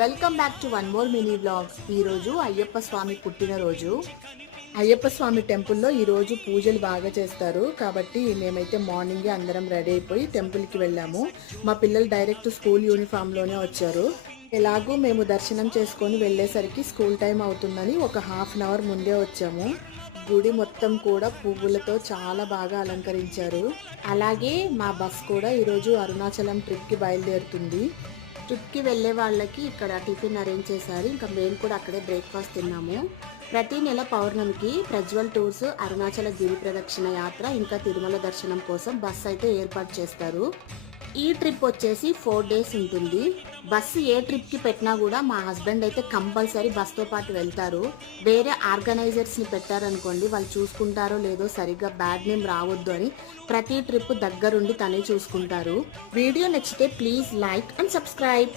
Welcome back to one more mini vlog. ఈరోజు అయ్యప్ప స్వామి పుట్టినరోజు. అయ్యప్ప స్వామి టెంపుల్లో ఈరోజు పూజలు బాగా చేస్తారు కాబట్టి మేమైతే మార్నింగే అందరం రెడీ అయిపోయి టెంపుల్కి వెళ్ళాము. మా పిల్లలు డైరెక్ట్ స్కూల్ యూనిఫామ్లోనే వచ్చారు. ఎలాగూ మేము దర్శనం చేసుకొని వెళ్ళేసరికి స్కూల్ టైం అవుతుందని ఒక హాఫ్ అన్ అవర్ ముందే వచ్చాము. గుడి మొత్తం కూడా పువ్వులతో చాలా బాగా అలంకరించారు. అలాగే మా బస్ కూడా ఈరోజు అరుణాచలం ట్రిప్కి బయలుదేరుతుంది. ట్రిప్కి వెళ్ళే వాళ్ళకి ఇక్కడ టిఫిన్ అరేంజ్ చేశారు. ఇంకా మేము కూడా అక్కడే బ్రేక్ఫాస్ట్ తిన్నాము. ప్రతి నెల పౌర్ణమికి ప్రజ్వల్ టూర్స్ అరుణాచల గిరి ప్రదక్షిణ యాత్ర ఇంకా తిరుమల దర్శనం కోసం బస్సు అయితే ఏర్పాటు చేస్తారు. ఈ ట్రిప్ వచ్చేసి 4 days ఉంటుంది. బస్సు ఏ ట్రిప్కి పెట్టినా కూడా మా హస్బెండ్ అయితే కంపల్సరీ బస్తో పాటు వెళ్తారు. వేరే ఆర్గనైజర్స్ని పెట్టారనుకోండి, వాళ్ళు చూసుకుంటారో లేదో సరిగ్గా బ్యాడ్ నేమ్ రావద్దు అని ప్రతి ట్రిప్ దగ్గరుండి తనే చూసుకుంటారు. వీడియో నచ్చితే ప్లీజ్ లైక్ అండ్ సబ్స్క్రైబ్.